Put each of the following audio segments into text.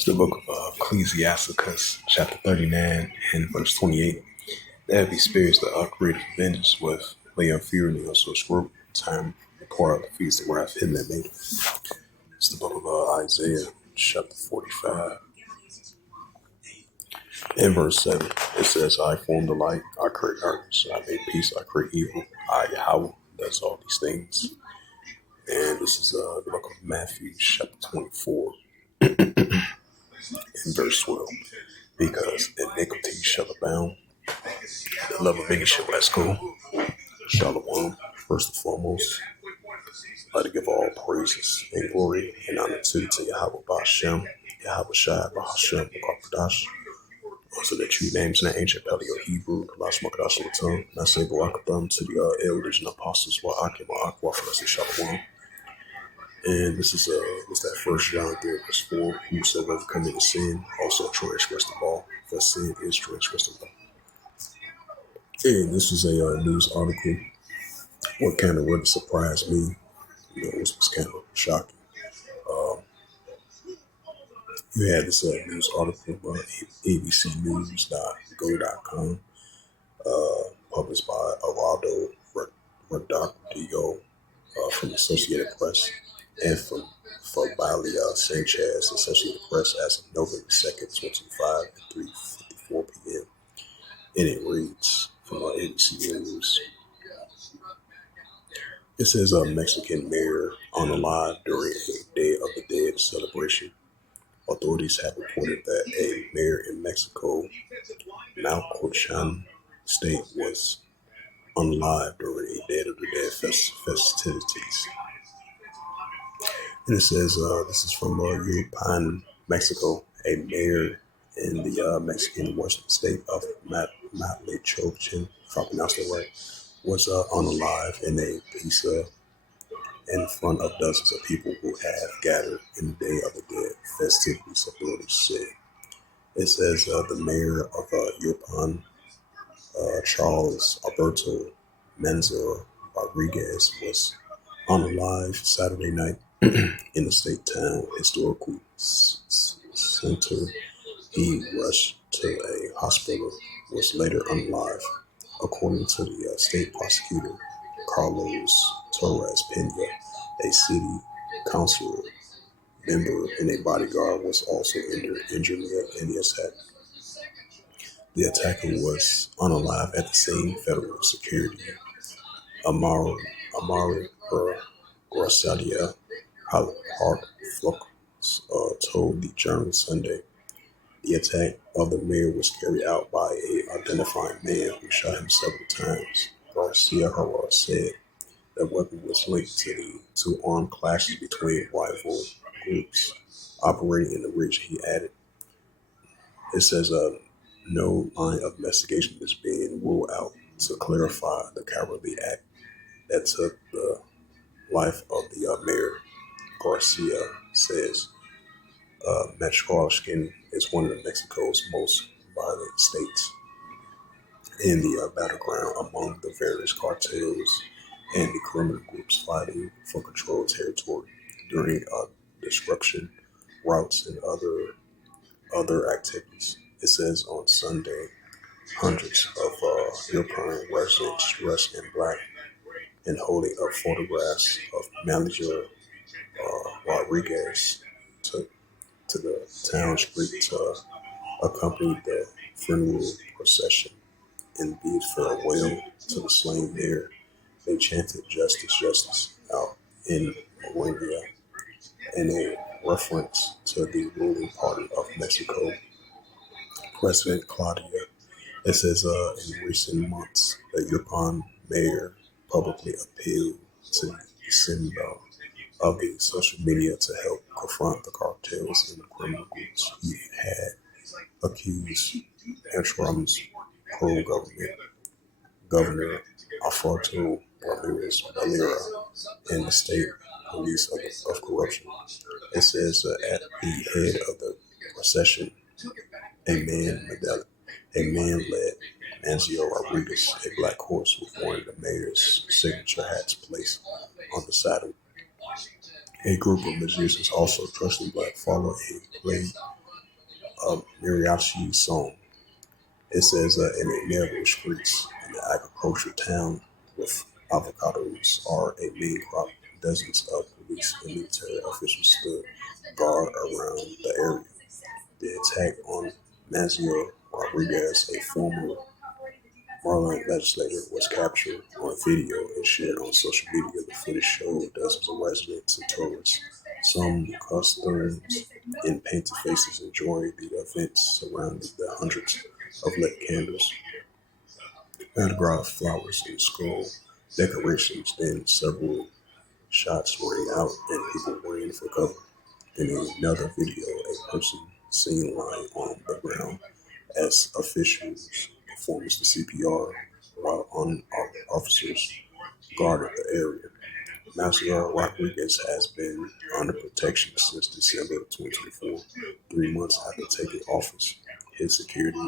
It's the book of Ecclesiasticus, chapter 39 and verse 28. That he spares the upgraded vengeance with lay on fear and also scroll time to pour out the feast of wrath him that made it. It's the book of Isaiah, chapter 45 and verse 7. It says, I form the light, I create darkness, I make peace, I create evil. I, Yahweh, does all these things. And this is the book of Matthew, chapter 24 and verse 12. Because iniquity shall abound, the love of many shall wax cold. Shalom. First and foremost, I'd like to give all praises and glory and honor to Yahweh Bashem, Yahweh Shai Bahashem, Bakadash. Also the true names in the ancient Paleo Hebrew, Kalash Makadash Latam, and I say Barakatham to the elders and apostles, Wa'akim Wa'akwa for us in Shalom. And this is what's that first John 3 verse 4, whosoever committed sin also transgressed the law, for sin is transgressed the law. And this is a news article. What kind of really surprised me, was kind of shocking. You had this news article about abcnews.go.com, published by Araldo Redondo from Associated Press, and from Fabalia Sanchez, Associated Press, as of November 2nd, 2025 at 3:54 p.m. And it reads from ABC News. It says a Mexican mayor unalive during a Day of the Dead celebration. Authorities have reported that a mayor in Mexico, Malcochan state, was unalive during a Day of the Dead festivities. And it says this is from Yupan, Mexico. A mayor in the Mexican western state of Matlachochin, if I pronounced that right, was unalive in a pizza in front of dozens of people who have gathered in the Day of the Dead festivities, authorities said. It says the mayor of Yupan, Charles Alberto Manzor Rodriguez, was unalive Saturday night in the state town historical center. He rushed to a hospital, was later unalive, according to the state prosecutor Carlos Torres Pena. A city council member and a bodyguard was also injured in the attack. The attacker was unalive at the scene. Federal security Amari Grasadia Park told the Journal Sunday. The attack of the mayor was carried out by a identified man who shot him several times. Garcia Herrera said the weapon was linked to armed clashes between rival groups operating in the region. He added, it says no line of investigation is being ruled out to clarify the cowardly act that took the life of the mayor. Garcia says Michoacan is one of Mexico's most violent states in the battleground among the various cartels and the criminal groups fighting for controlled territory during disruption, routes, and other activities. It says on Sunday, hundreds of European residents dressed in black and holding up photographs of manager Rodriguez took to the town street to accompany the funeral procession in bid farewell to the slain mayor. They chanted "Justice, Justice" out in Morelia in a reference to the ruling party of Mexico, President Claudia. It says in recent months, the Yupan mayor publicly appealed to the symbol of the social media to help confront the cartels and the criminal groups. He had accused Antrim's pro-government Governor Alfonso Ramirez Valera and the state police of corruption. It says at the head of the procession, a man led Manzio Rodriguez, a black horse with one of the mayor's signature hats placed on the saddle. A group of musicians also dressed in black followed a play mariachi song. It says in the narrow streets in the agricultural town with avocados are a main crop. Dozens of police and military officials stood guard around the area. The attack on Mazio Rodriguez, a former Maryland legislator, was captured on video and shared on social media. The footage showed dozens of residents and tourists, some costumed in painted faces, enjoying the events surrounding the hundreds of lit candles, photographed flowers, and skull decorations. Then several shots rang out and people ran for cover. In another video, a person seen lying on the ground as officials performed the CPR while officers guarded the area. Marcelo Rodriguez has been under protection since December of 2024, 3 months after taking office. His security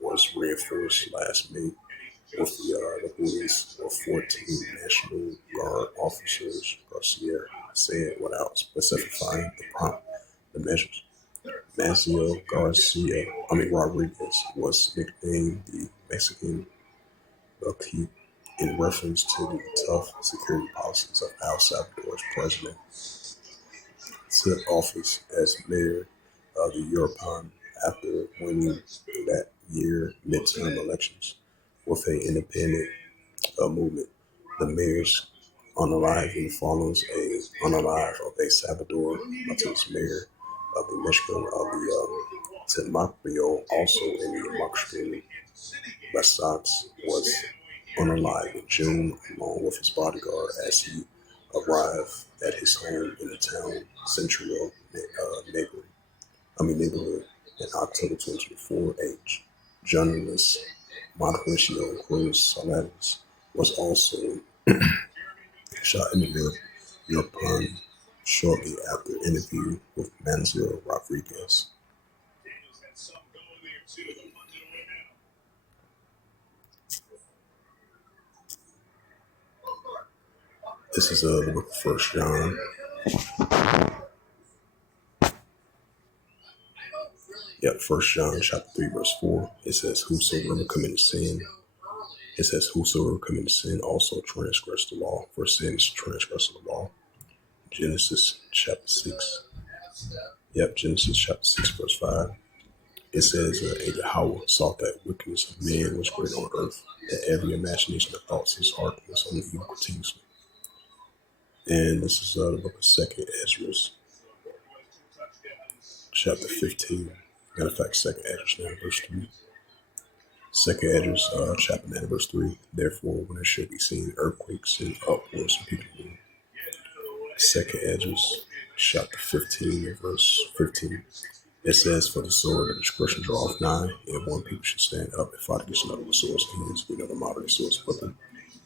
was reinforced last May with the release of 14 National Guard officers, Garcia said without specifying the measures. Rodriguez was nicknamed the Mexican Buckhead in reference to the tough security policies of El Salvador's president. Took office as mayor of the European after winning that year midterm elections with an independent movement. The mayor's unaliving follows a unalive of a Salvador Martinez mayor of the Michigan of the Tenmacrio, also in the Mexican Bassats, was unalive in June along with his bodyguard as he arrived at his home in the town central neighborhood in October 2024. Journalist Mauricio Cruz Salas was also shot in the European shortly after an interview with Manzio Rodriguez. This is the book of 1 John. Yep, 1 John chapter 3, verse 4. It says, Whosoever committed sin, also transgressed the law, for sin is transgressing the law. Genesis chapter 6. Yep, Genesis chapter 6, verse 5. It says, and Yahweh saw that wickedness of man was great on earth, that every imagination of thoughts his heart was only evil continuously. And this is the book of 2nd Ezra, chapter 15. Matter of fact, 2nd Ezra 9, verse 3. 2nd Ezra chapter 9, verse 3. Therefore, when there should be seen earthquakes and uproars and people move. 2nd Ezra chapter 15, verse 15. It says, for the sword of discretion draweth nigh, and one people should stand up and fight against another with swords and hands. We know the moderate swords weapon.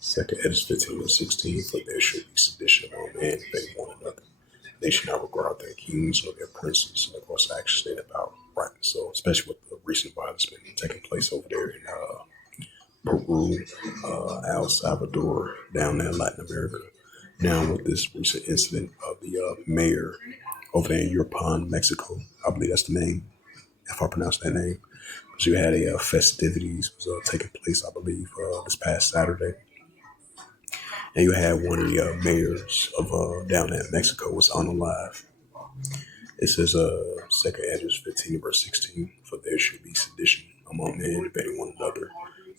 2nd Ezra 15, verse 16. For there should be sedition among men, they one another. They should not regard their kings or their princes, and of course, actually state about right. So, especially with the recent violence been taking place over there in Peru, El Salvador, down there in Latin America. Now, with this recent incident of the mayor over there in Yucatan, Mexico, I believe that's the name, if I pronounce that name, because you had a festivities was taking place, I believe, this past Saturday. And you had one of the mayors of down there in Mexico was unalive. It says, 2nd Ezra 15, verse 16, for there should be sedition among men, debating one another.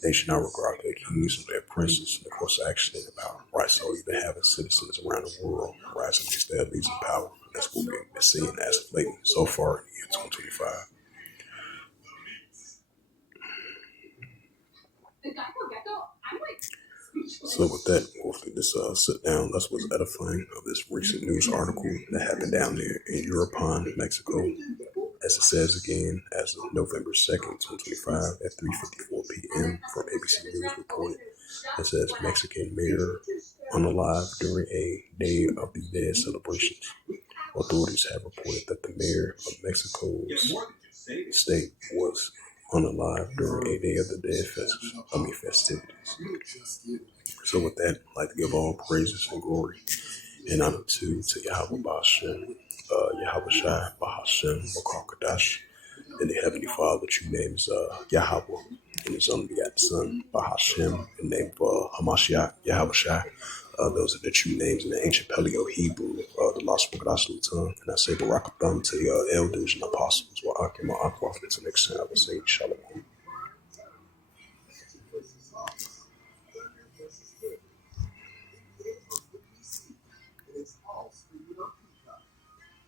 They should not regard their kings or their princes, and of course, actually about right. So you've been having citizens around the world rising against their leaders in power. That's what we've been seeing as of late so far in the year 2025. So with that, hopefully this sit down, that's what's edifying of this recent news article that happened down there in Yucatan, Mexico. As it says again, as of November 2nd, 2025 at 3:54 p.m. from ABC News reported, it says Mexican mayor unalive during a Day of the Dead celebrations. Authorities have reported that the mayor of Mexico's state was unalive during a Day of the Dead festivities. So with that, I'd like to give all praises and glory and honor to Yahweh Bashem, Yahweh Shai, Bahashem, Makar Kadash, And the Heavenly Father, that you name is Yahweh, and His only begotten Son, Bahashem, and name Hamashiach, Yahweh Shai. Those are the true names in the ancient Paleo Hebrew, the lost book of Aslan tongue. And I say Barakatham to the elders and apostles, Wa'akim, Wa'akwaf, to the next time I would say Shalom.